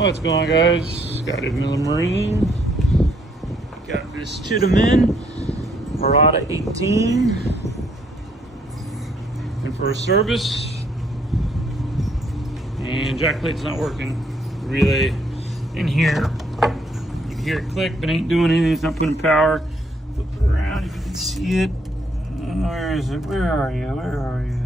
What's going on, guys? Got a Miller Marine. Got this Chittum in, Morada 18. And for a service. And Jackplate's not working. Relay in here. You can hear it click, but it ain't doing anything. It's not putting power. Flip it around if you can see it. Where is it? Where are you? Where are you?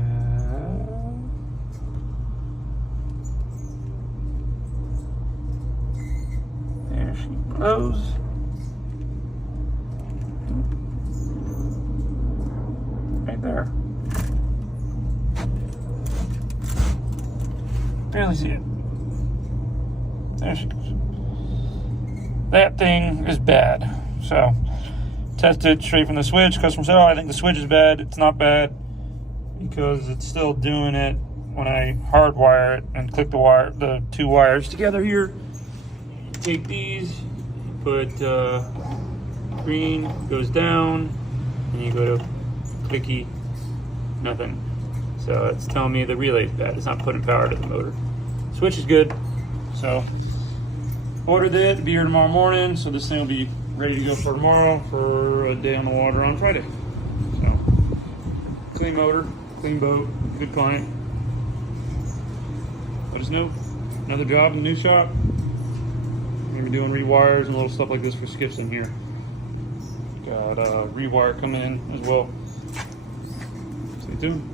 There she blows. Right there. Barely see it. There she goes. That thing is bad. So, tested straight from the switch. Customer said, oh, I think the switch is bad. It's not bad because it's still doing it when I hardwire it and click the two wires together here. Take these, put green goes down, and you go to clicky, nothing. So it's telling me the relay's bad. It's not putting power to the motor. Switch is good. So ordered it to be here tomorrow morning. So this thing will be ready to go for tomorrow for a day on the water on Friday. So clean motor, clean boat, good client. Let us know. Another job in the new shop. We're gonna be doing rewires and little stuff like this for skips in here. Got a rewire coming in as well. Stay tuned.